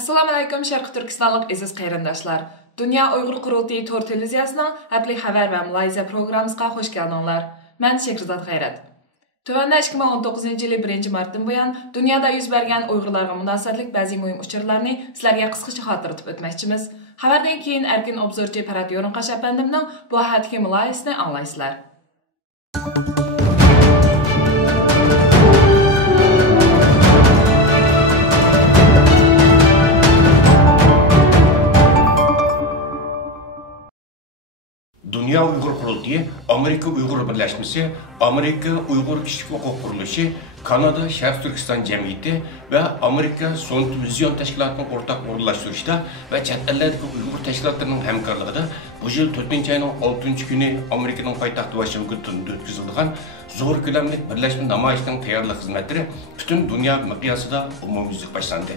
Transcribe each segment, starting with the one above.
Assalamu alaykum Sharq Turkistonlik aziz qarindoshlar. Dünya Uyghur Qurultayı Tor televiziyasining Hafli xabar va muloyiza programmasiga xush keldinglar. Men Shekrzod Xayrat. Tövəndə 2019 yılı 1 martdan buyan dünyada yüz bergan Uyg'urlarga munosabatlik ba'zi muhim uchurlarni sizlarga qisqacha xotirlatib o'tmoqchimiz. Xabardan keyin erkin obzorchi Parat Yo'rinqash apandimning bu haftagi muloyizasini anglaysizlar. Dünya Uyghur Qurultayı, Amerika Uyghur Birleşmesi, Amerika Uyghur Kişilik Hukuk Kuruluşu, Kanada Şərq Türkistan Cemiyeti ve Amerika Son Vizyon Teşkilatı'nın ortak uğurlaştırışta ve chet ellerdeki Uyghur teşkilatlarının hemkarlığında bu yıl 4. ayının 6. günü Amerika'nın paytaxtı Washington'da ötküzüldüğün zor kölemlik birleşme namayişinin tayarlıq hizmetleri bütün dünya miqyasında umumyüzlük başlandı.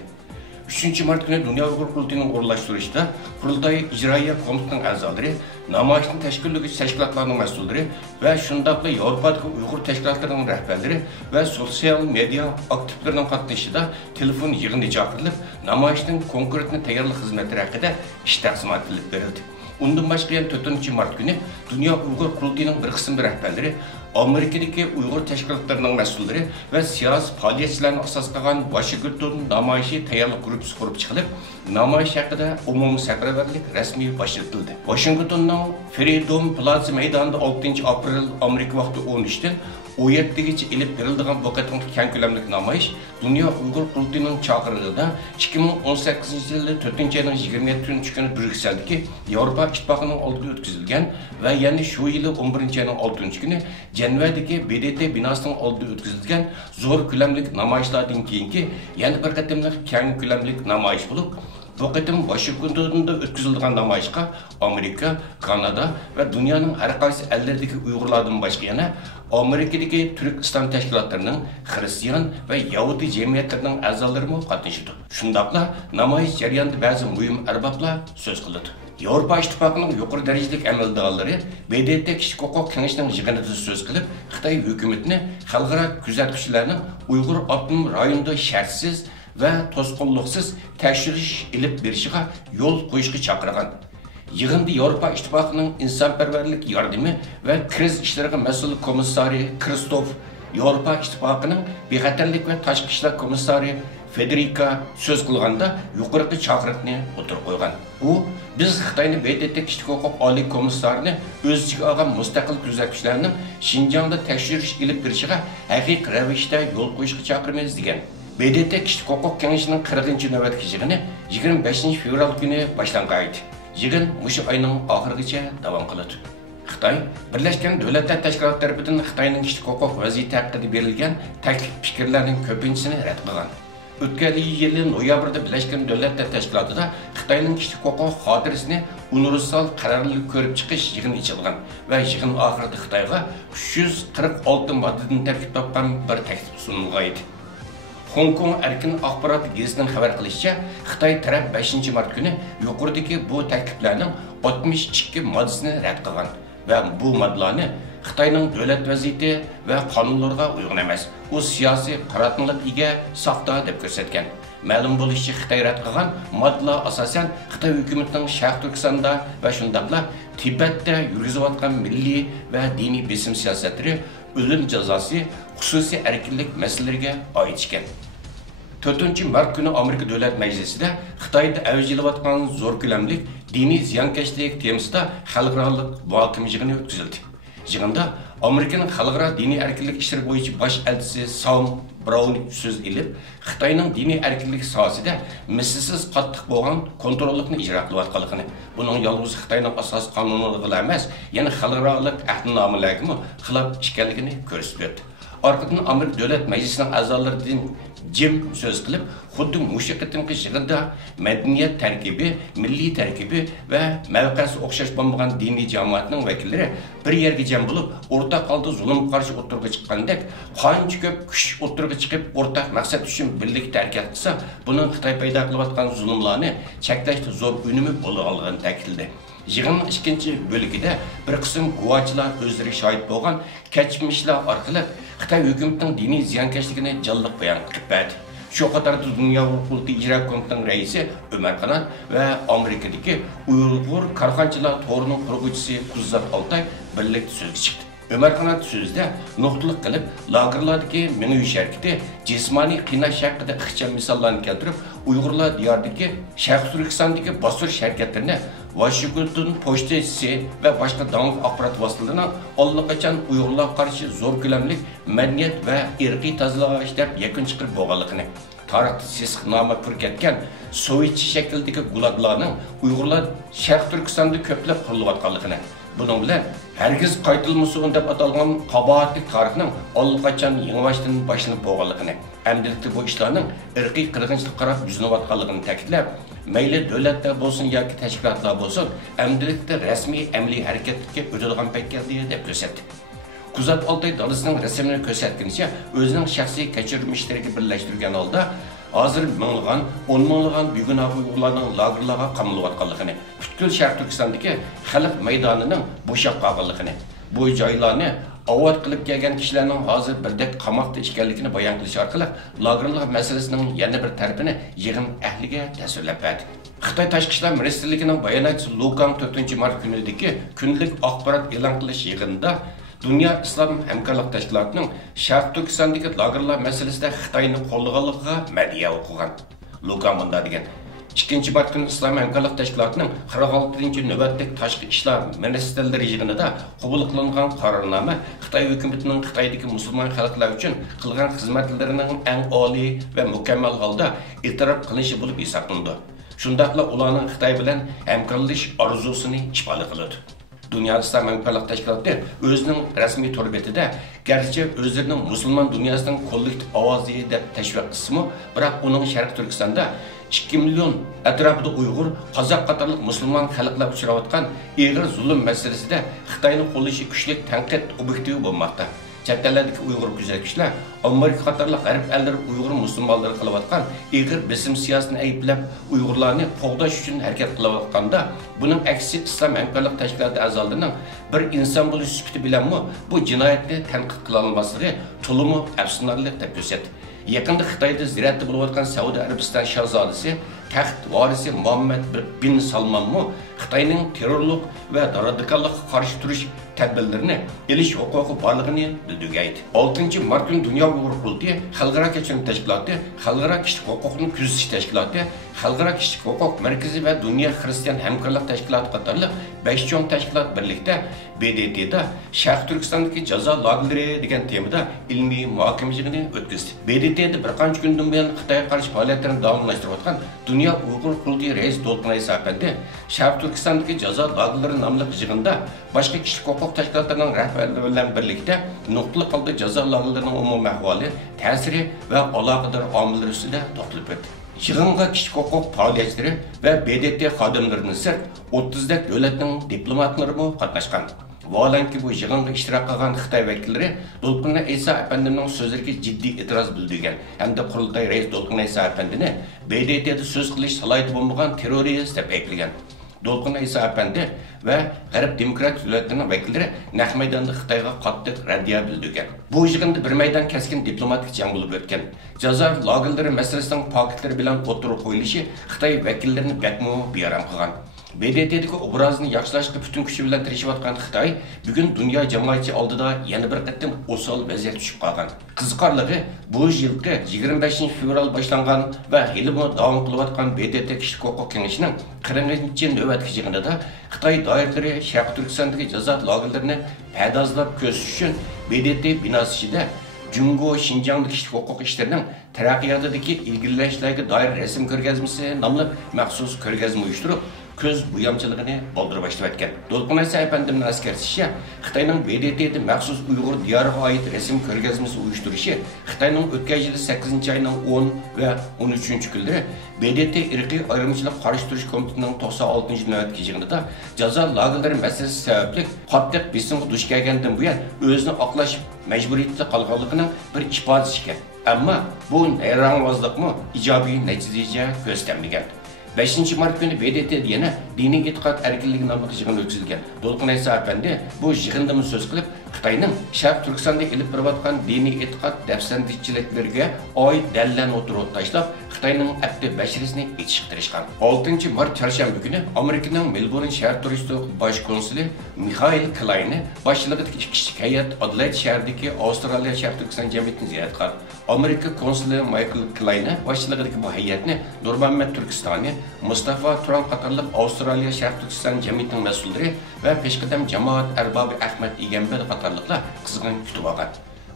3. Mart günü Dünya Uyghur Qurultayı'nın uğurlaştırışta Qurultay İcraiya Komiteti'nin azaları, namayişin teşkilatı teşkilatlarının mesulleri ve şundaklı Avrupa'daki Uyghur teşkilatlarının rehberleri ve sosyal medya aktiflerinin katılışında telefon yığını çağırılıp namayişin konkretine tayarlıq hizmetleri hakkında iş taqsimat edilip verildi. Ondan başka 4. Mart günü Dünya Uyghur Qurultayı'nın bir kısım rehberleri, Amerika'daki Uyghur teşkilatlarının mesulleri ve siyasi faaliyetçilerin asas kalan Washington namayişi tayarlıq grubu kurup çıkılıp, namayış hakkında umumi seferberlik resmi başlatıldı. Washington'un Freedom Plaza meydanında 6. April Amerika vakti 13'ten 17'gece ilip verildiğin bu kadar keng kölemlik namayış, Dünya Uyghur Qurultayı'nın çağrılığında 2018 yılı 4. ayının 27. günü Brüksel'deki Avrupa İttifakı'nın olduğu ötküzülgen ve yani şu yılı 11. ayının 6. günü Ceneva'daki BDT binasının olduğu ötküzülgen zor kölemlik namayışlardan keyinki yani bir kademlik keng kölemlik namayış bulup, bu kadem Washington'da ötküzüldüğün namayışka Amerika, Kanada ve dünyanın her qaysı ellerdeki Uygurlardan başka yana Amerika'daki Türk İslam teşkilatlarının, Hristiyan ve Yahudi cemiyetlerinin azaları mı katlaşıdı. Şundakla namayış jarayonida bazı mühim erbaplar söz kıldı. Avrupa İttifakı'nın yukarı derecelik əməldarları BDT Kişilik Hukuk Kengişinin yığınında söz kılıp Xitay hükümetini xalqara küzatuvchilarning Uyghur Avtonom rayonida şartsiz ve to'sqinliqsiz tekshirish ilib berishiga yo'l qo'yishga chaqirgan. Yığında Avrupa İttifakı'nın insonparvarlik yordami ve kriz ishlariga mas'ul komissari Kristof, Avrupa İttifakı'nın bexatarlik ve tashqi ishlar komissari Federica söz kılganda yukarıdaki çağrıqni oturup koygan. U biz Xitayning BDT Kişilik Hukuk Oliy Komissarini öz ichiga olgan mustaqil kuzatuvchilarning Xinjiangda tekshirish ilib berishiga haqiqiy ravishda yo'l qo'yishga chaqirmaymiz degan. BDT Kişilik Hukuk Kengeshining 40. navbatdagi yig'ini 25 fevral kuni boshlangan edi. Yig'in mushu oyning oxirigacha davom qiladi. Xitoy Birlashgan Davlatlar Tashkiloti tomonidan Xitoyning kişilik hukuk vaziyati haqida berilgan taklif fikrlarning ko'pinchisini rad qilgan. O'tgan yil noyabrda Birlashgan Davlatlar Tashkilotida Xitoyning kişilik hukuk xotirasini universal qarorlik ko'rib chiqish yig'ini ichilgan va yig'in oxirida Xitoyga 346 moddadan tarkib topgan bir taklif sunilgan edi. Hong Kong Erkin Axborot Gazetining xabar qilishicha, Xitoy taraf 5 Mart kuni yuqoridagi bu takliflarning 62 moddasini rad qilgan va bu moddalarni Xitoyning davlat vaziyati va qonunlariga uyg'un emas, u siyosiy qaratliq ega soxta deb ko'rsatgan. Ma'lum bo'lishicha, Xitoy rad qilgan moddalar asosan Xitoy hukumatining Sharq Turkistonda va shundaqla Tibetda yurgizayotgan milliy va diniy besim siyosatlari, o'lim jazosi, xususiy erkinlik masalalariga oid ekan. 4 Mart kuni Amerika Davlat Majlisida Xitoyda avjilayotgan zo'r ko'lamlik diniy ziyonkashlik temasida xalqaro muhokama yig'ini o'tkazildi. Yig'inda Amerikaning xalqaro diniy erkinlik ishlari bo'yicha bosh elchisi Sam Brown so'z ilib, Xitoyning diniy erkinlik sohasida mislsiz qattiq bo'lgan kontrollikni ijro qilayotganligini, buning yolg'iz Xitoyning asos qonunlariga emas, yana xalqaro ahdnomalarga xilof ekanligini ko'rsatdi. Arkadan Amerika Davlat Majlisining a'zolaridan Jim söz qilib, xuddi mushu qitimqi yig'inda madaniyat tarkibi, milliy tarkibi va mavqesi o'xshash bo'lmagan diniy jamoatning vakillari bir yerga jam bo'lib, o'rtaq holda zulmga qarshi o'tirg'a chiqqandek, qancha ko'p kuch o'tirg'a chiqib, o'rtaq maqsad uchun birlikda harakat qilsa, buning Xitoy paydo qilayotgan zulmlarni cheklashda zo'r unumi bo'lganligini ta'kidladi. Yig'inning ikkinchi bo'ligida bir qism guvohchilar o'zlari shohid bo'lgan kechmishlar orqali Xitoy hukumatining diniy ziyonkashligini jonliq bayon qilib berdi. Şu qatorda Dünya Uyghur Qurultayı İcra Komitetining raisi Ömer Qanat ve Amerikadagi Uyghur Karxanchilar to'rining qurg'uvchisi Kuzzat Altay birlikda so'zga chiqdi. Ömer Qanat so'zida nuqtaliq qilib, lagerlardagi mingish harakati jismoniy qiynash haqida ixcham misollarni keltirib, Uyg'urlar diyoridagi Sharq Turkistondagi bostirish harakatlarini Washington pochtasi ve başka davlat axborot vositalarining allaqachon Uyg'urlarga qarshi zo'r ko'lamli madaniyat va irqiy tozalash deb yakun chiqarib bo'lganligini, tarixda sesiq nomi purkatgan Sovetcha shakldagi gulaglarning Uyg'urlar Sharq Turkistonda ko'plab qurilayotganligini, buning bilan hargiz qaytilmasin deb atalgan qabohatli tarixning allaqachon yengilashdan boshlanib bo'lganligini, amdilikda bu ishlarning irqiy qirg'inchilikqa qarab yuzinayotganligini ta'kidlab, mayli davlatda bo'lsin yoki tashkilotlar bo'lsin, amdilikda rasmiy amaliy harakatga o'tadigan payt keldi deb ko'rsatdi. Kuzzat Altay dalasining rasmini ko'rsatganicha, o'zining shaxsiy kechirmishlariga birlashtirgan holda hozir minglagan, 10 minglagan begunoh Uyg'urlarning lagerlarga qamalilayotganligini, butkul Sharq Turkistondagi xalq maydonining bo'shab qolganligini, bu joylarni avod qilib kelgan kishilarning hozir birdek qamoqda ekanligini bayon qilish orqali lagerlar masalasining yana bir tarafini yig'in ahliga tasvirlab berdi. Xitoy Tashqi ishlar ministrligining bayonotchisi Lukan 4-mart kunidagi kunlik axborot e'lon qilish yig'inida Dünya İslam Hamkorlik Tashkilotining Sharq Turkistondagi lagerlar masalasida Xitoyni qo'llaganligiga madhiya o'qigan. Lukan bunda degan: 2-mart kuni İslam Hamkorlik Tashkilotining 46-navbatlik tashqi ishlar ministrlari yig'inida qabul qilingan qarornoma Xitoy hukumatining Xitoydagi musulmon xalqlar uchun qilgan xizmatlarining eng oliy va mukammal holda e'tirof qilinishi bo'lib hisoblandi. Shundaqla ularning Xitoy bilan hamkorlash orzusini ifoda qiladi. Dünya İslam Hamkorlik Tashkiloti o'zining rasmiy tor betida garchi o'zlarining musulmon dunyosining kollektiv ovozi deb tashviq qilsa, biroq uning Sharq Turkistonda 2 million atrofida Uyg'ur, Qozoq qatorliq musulmon xalqlar uchrayotgan ig'ir zulm masalasida Xitoyning qo'llashi kuchli tanqid obyektivi bo'lmoqda. Chet eldagi Uyg'ur kuzatuvchilar Amerika qatorliq g'arb ellari Uyg'ur musulmonlari qilayotgan ig'ir besim siyosatini ayblab Uyg'urlarni qo'g'dash uchun harakat qilayotganda, buning aksi İslam Hamkorlik Tashkiloti a'zolarining bir inson bo'lish sifati bilanmi bu jinoyatni tanqid qila olmasligi to'liq afsunarli deb ko'rsatdi. Yaqinda Xitoyda ziyoratda bo'layotgan Saudiya Arabiston shahzodasi taxt varisi Muhammad bin Salmanmi Xitoyning terrorlik va radikallikqa qarshi turish tadbirlarini elish huquqi borligini bildirgan. 6-mart kuni Dünya Uyghur Qurultayı, Xalqaro kechirim tashkiloti, Xalqaro kishilik huquqni kuzatish tashkiloti, Xalqaro kishilik huquq markazi va Dunyo Xristian hamkorlik tashkiloti qatorliq 5 cho'ng tashkilot birlikda BDTda Sharq Turkistondagi jazo lagerlari degan temada ilmiy muhokama yig'ini o'tkazdi. BDTda bir qancha kundan buyon Xitoyga qarshi faoliyatlarini davomlashtirayotgan Dünya Uyghur Qurultayı rais Dolqin Aysa apandi Sharq Turkistondagi jazo lagerlari nomli yig'inda boshqa kishilik huquq tashkilotlarining rahbarlari bilan birlikda nuqtali holda jazo lagerlarining umumiy ahvoli, ta'siri va aloqador omillar ustida to'xtalib o'tdi. Yig'inga kishilik huquq faoliyatchilari va BDT xodimlarining sirt 30 dak davlatning diplomatlari qatnashgan. Vaholanki bu yig'inga ishtirok qilgan Xitoy vakillari Dolqin Aysa apandining so'zlariga jiddiy e'tiroz bildirgan hamda qurultay rais Dolqin Aysa apandini BDTda so'z qilish salohiyati bo'lmagan terrorist deb aytgan. Dolqin Aysa apandi va G'arb demokratik davlatlarining vakillari naq maydonda Xitoyga qattiq raddiya bildirgan. Bu yig'inda bir maydon keskin diplomatik jang bo'lib o'tgan. Jazo lagerlari masalasining paketlari bilan o'tirib qo'yilishi Xitoy vakillarini bakmo bearam qilgan. BDT'dagi obrazini yaxshilashga butun kuchi bilan tirishayotgan Xitoy bugun dunyo jamoatchi oldida yana bir qatim o'sal vaziyat tushib qolgan. Qiziqarligi, bu yilgi 25-fevral boshlangan va hali davom qilayotgan BDT kishilik huquq kengashining 40-navbatchi yig'inida Xitoy doiralari Sharq Turkistondagi jazo lagerlarini pardozlab ko'rish uchun BDT binosi ichida Jungo Xinjiang kishilik huquq ishlarining taraqqiyotidagi ilgirlashlarga doir rasm ko'rgazmasi nomli maxsus ko'rgazma uyushtirib ko'z bo'yamchiligini bildirib başlayotgan. Dolqin Aysa apandimning askartishicha, Xitoyning BDTda maxsus Uyg'ur diyoriga oid rasm ko'rgazmasi uyushtirishi Xitoyning o'tgan yil 8-oyning 10 va 13-kunlari BDT irqiy ayrimchilik qarshi turish komitetining 96-navbatchi yig'inida jazo lagerlari masalasi sababli qattiq besimga duch kelgandan buyon o'zini oqlash majburiyatida qolganligining bir ifodasi ekan. Ammo bu nayrangvozlikmi ijobiy natija ko'rsatmagan. 5-mart kuni BDT'da yana diniy e'tiqod erkinligi nomli yig'in o'tkazilgan. Dolqin Aysa apandi bu yig'inda so'z qilib, Xitoyning Sharq Turkistonda ilib borayotgan diniy e'tiqod dafsandichiliklarga oid dalillarni o'tirib tashlab, Xitoyning abdi bashirisini yetishtirishgan. 6 mart chorshanba kuni Amerikaning Melbourne shahar turistik bosh konsuli Michael Klein boshchiligidagi ikki kishi hay'at Adelaide shahridagi Avstraliya Sharq Turkiston jamiyatini ziyorat qildi. Amerika konsuli Michael Klein boshchiligidagi bu hay'atni Nurmuhammad Turkistoni, Mustafa Turan qatorliq Avstraliya Sharq Turkiston jamiyatining mas'ullari va peshqadam jamoat arbobi Ahmad Egamber qatorliqlar qizg'in kutib olgan.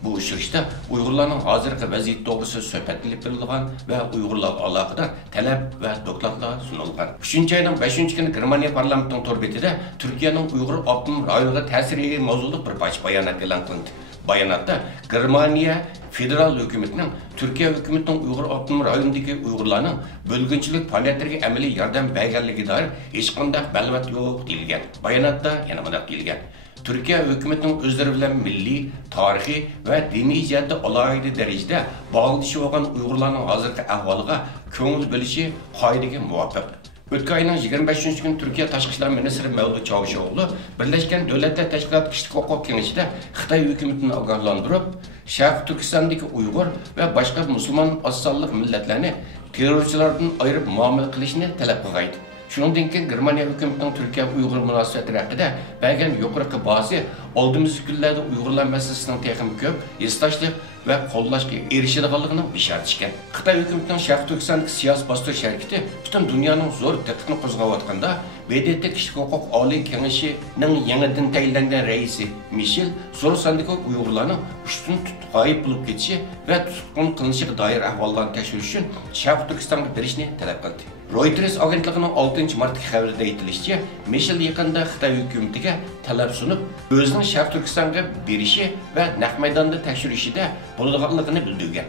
Bu uchrashuvda Uyg'urlarning hozirgi vaziyati to'g'risida suhbat olib berilgan va Uyg'urlarga aloqador talab va dokladlar sunilgan. 3-oyning 5-kuni Germaniya parlamentining to'r betida Turkiyaning Uyg'ur avtonom rayoniga ta'siri mavzuliq bir bayonot e'lon qilindi. Bayonotda Germaniya federal hukumatining Turkiya hukumatining Uyg'ur avtonom rayonidagi Uyg'urlarning bo'lginchilik faoliyatlariga amaliy yordam berganligiga doir hech qanday ma'lumot yo'q deyilgan. Bayonotda yana bunday deyilgan: Türkiye hükümetinin özleri bilen milli, tarihi ve dini jihatda alohida darajada bağlanışı olan Uyg'urlarning hozirgi ahvoliga ko'ngil bo'lishi qoidaga muvofiq. O'tgan ayning 25 kuni Turkiya Tashqi ishlar ministri Mevlut Çavuşoğlu Birleşken Devletler Teşkilatı Kişilik Huquq Kengashida Xitoy hukumatini ogohlantirib, Sharq Turkistondagi Uyg'ur ve başka Müslüman assalliq millatlarni terrorchilardan ayirib muomala qilishni talab qilgan. Shuningdek, Germaniya hukumatining Turkiya Uyg'ur munosabatlari haqida bergan yuqori bahosi oldimizgi kunlarda Uyg'urlar masalasining texnik ko'p hissashlik va qo'llashga erishadiganligini bishorat etgan. Xitoy hukumatining Sharq Turkistondagi siyosiy bostirish harakati butun dunyoning zo'r diqqatini qo'zg'ayotganda, BDT Kishilik huquq oliy kengashining yangidan tayinlangan raisi Michel zo'r sondagi Uyg'urlarning ushtin tutib g'oyib bo'lib ketishi va tutqun qilinishiga doir ahvollarni tekshirish uchun Sharq Turkistonga berishni talab qildi. Reuters agentligining 6 martdagi xabarida aytilishicha, Michel yaqinda Xitoy hukumatiga talab sunib, o'zining Sharq Turkistonga berishi va naq maydonda tekshirishida bo'lganligini bildirgan.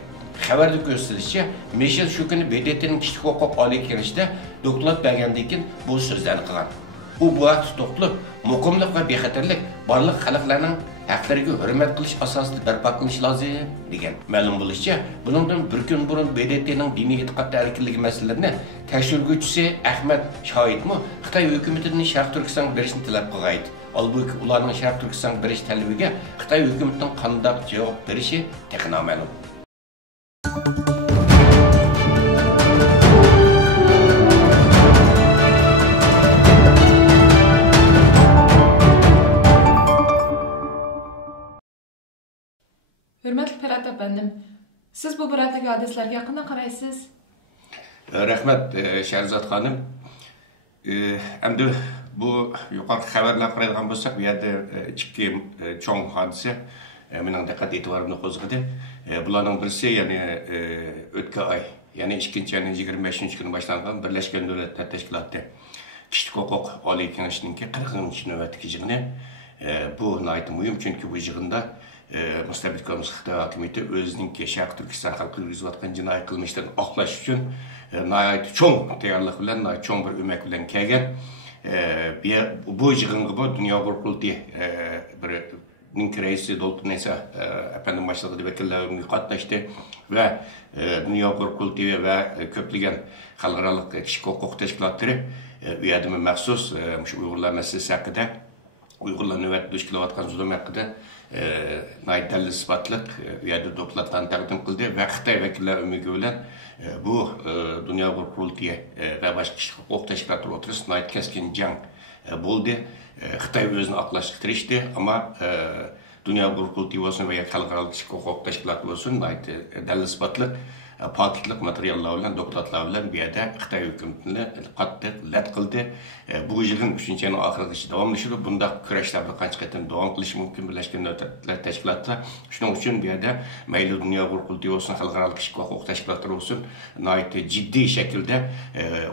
Xabarda ko'rsatilishicha, Michel shu kuni BDTning Kishilik huquq oliy kengashida doklad bergandan keyin bu so'zlarni qilgan. U bu vaqt to'xtalib, muqimlik va bexatarlik barliq xalqlarning haqlariga hurmat qilish asosida barpo qilish lozim degan. Ma'lum bo'lishicha, buningdan bir kun burun BDTning diniy e'tiqod erkinligi masalalarini tekshiruvchisi Ahmad Shohidmi Xitoy hukumatining Sharq Turkistonga berishni talab qilgan. Albuki ularning Sharq Turkistonga berish talabiga Xitoy hukumatining qanday javob berishi noma'lum. Hürmetli Ferhat efendim, siz bu bıraktığı hadislerge hakkında qaraysiz? Rahmet Şehrzat Hanım. Endi bu yuqorqi xabarlar qaraydigan bo'lsak, bu yerda ikki cho'ng hodisa mening diqqat e'tiborimni qo'zg'adi. Bularning birisi, ya'ni o'tgan oy, ya'ni 2-oyning 25-kuni boshlangan Birlashgan Davlatlar Tashkiloti Kishilik huquq oliy kengashining 40-navbatdagi yig'ini. Bu nihoyatda muhim, chunki bu yig'inda mustabidlarimiz Xitoy hokimiyati o'zining Sharq Turkiston xalqiga yuzayotgan jinoiy qilmishlarni oqlash uchun nihoyatda cho'ng tayyorlik bilan, cho'ng bir o'mak bilan kelgan. Bu yig'inga bu Dunyo Uyg'ur qurultiyi bir raisi Dolqin Nesa efendim boshlig'ida vakillar qatnashdi va Dunyo Uyg'ur qurultiyi va ko'plagan xalqaro kishilik huquq tashkilotlari u yerda maxsus shu Uyg'urlar masalasi haqida, Uyg'urlar navbatda duch kelayotgan zulm haqida dalil isbotliq u yerda dokladlarni taqdim qildi va Xitoy vakillari umidi bilan bu Dunyo Uyg'ur qurultiyi va boshqa kishilik huquq tashkilotlari o'rtasida keskin jang bo'ldi. Xitoy o'zini oqlashga tirishdi, ammo Dunyo Uyg'ur qurultiyi bo'lsin va xalqaro kishilik huquq tashkilotlari bo'lsin dalil isbotliq paketlik materiallar bilan, dokladlar bilan bu yerda Xitoy hukumatini qattiq lat qildi. Bu yig'in 3-oyning oxirigacha davomlashadi. Bunda kurashlar bir qancha qatam davom qilishi mumkin Birlashgan Davlatlar Tashkiloti. Shuning uchun bu yerda mayli Dunyo Uyg'ur qurultiyi bo'lsin, xalqaro kishilik huquq tashkilotlari bo'lsin, nihoyatda jiddiy shaklda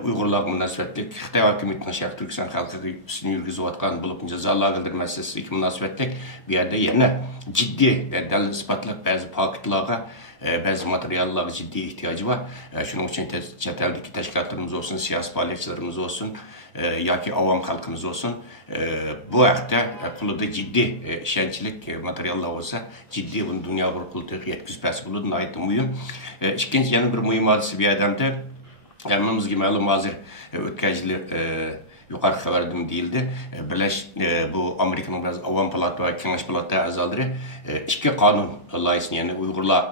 Uyg'urlarga munosabatli Xitoy hukumatining Sharq Turkiston xalqiga ustun yurgizayotgan bo'lib jazo lagerlari masalasiga munosabatli bu yerda yana jiddiy dalil isbotlar ba'zi paketlarga, bazı materiallarga ciddi ihtiyacı var. Şunun için chet eldagi tashkilotlarimiz olsun, siyasi faoliyatchilarimiz olsun, yoki avam xalqimiz olsun, bu haqda qo'lida jiddiy ishonchlik materiallar bo'lsa, jiddiy buni Dunyo Uyg'ur qurultiyiga yetkazib bo'ladi, nihoyatda muhim. Ikkinchi yana bir muhim hodisa bu yerdanda hammamizga ma'lum hozir o'tgan yil yuqori xabardim deyildi. Bu Amerikanın biraz avam palatı ve kengaş palatı azaları iki kanun layihasini, yani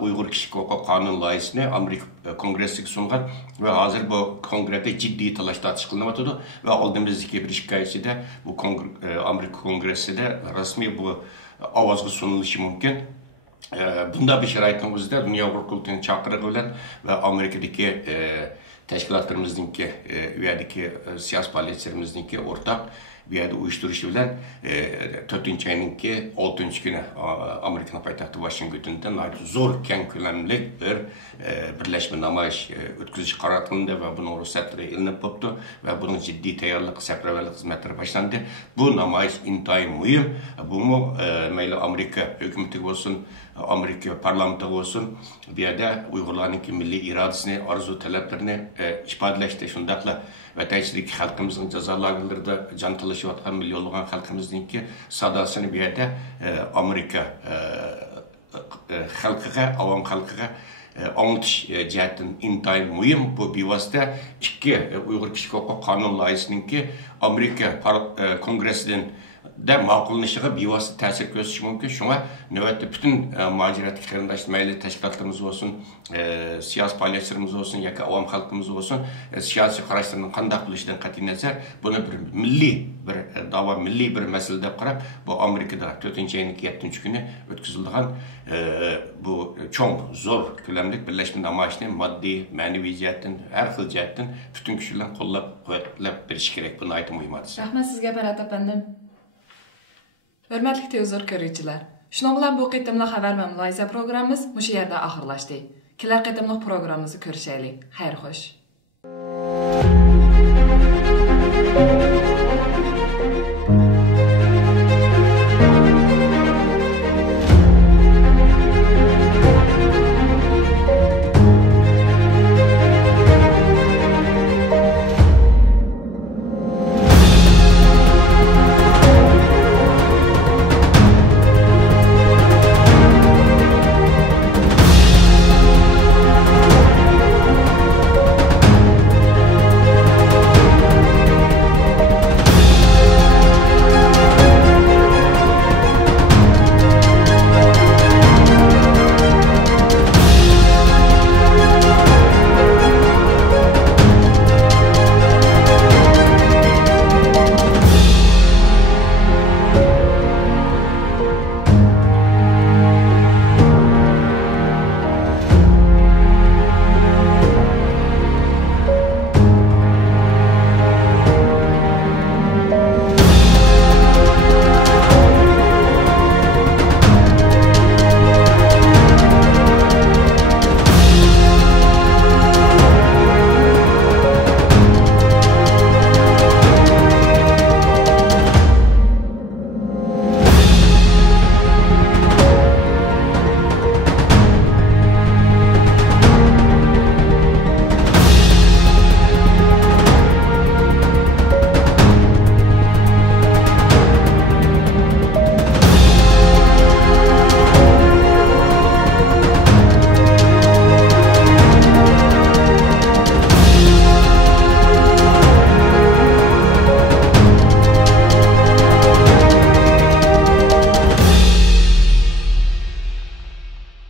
Uygur kişilik hukuk kanun layihasini Amerika Kongresi'ne sungan ve hazır bu kongrede ciddi talaş tartış kılınmadı ve aldığımızdaki bir şikayeti de bu Amerika Kongresi'de resmi bu avazga sunuluşu mümkün. Bunda bir şaraitin özünde Dünya Hukuk Kurulu'nun çağrı bilen ve Amerika'daki teşkilatlarımızdaki üyedeki siyasi faaliyetlerimizdeki ortak bir yerde uyuşturucu bilen 4. ayınki 6. günü Amerika'nın payitahtı Washington'da zor keng kölemli bir birleşme namayış ötküzücü karar kılındı ve bunun ruhsatları eline koptu ve bunun ciddi tayarlık, seferberlik hizmetleri başlandı. Bu namayış intayın mühim. Bu mu meyli Amerika hükümeti olsun, Amerika parlamento olsun bir yerde Uygurların milli iradesini, arzu taleplerini ifadeleşti. Şundakla Vətəçilik halkımızın cezalarında can çalışıvatkan milyonluğun halkımızın ki sadasını bir yerde Amerika halkıga, avam halkıga anlatış cihetin intayın mühim. Bu bir vasıta iki Uygur kişilik hukuk kanun layihasının ki Amerika Kongresi'nin de makullaşığı bir vasıta tesir gösterişi mümkün. Şuna nöbette bütün maceratki qarindaşlarımız, teşkilatlarımız olsun, siyasi faaliyetlerimiz olsun, yaka avam halkımız olsun, siyasi qarashlarının qanday qilishidan qat'iy nazar buni bir milliy bir dava, milliy bir masala deb qarab, bu Amerikada 4. ayının 7. günü o'tkazilgan bu cho'ng zo'r ko'lamli birlashma namoyishni moddiy, ma'naviy jihatdan, har xil jihatdan bütün kishilar qo'llab berish kerak. Buni aytib qo'ymoqchiman. Rahmat sizga Barat apandim. Hörmətli televizor görücülər, şunun bilan bu qitimli xəbər və mülahiza proqramımız bu yerdə axırlaşdı. Kelər qitimli proqramımızı görüşəylik. Xeyir xoş.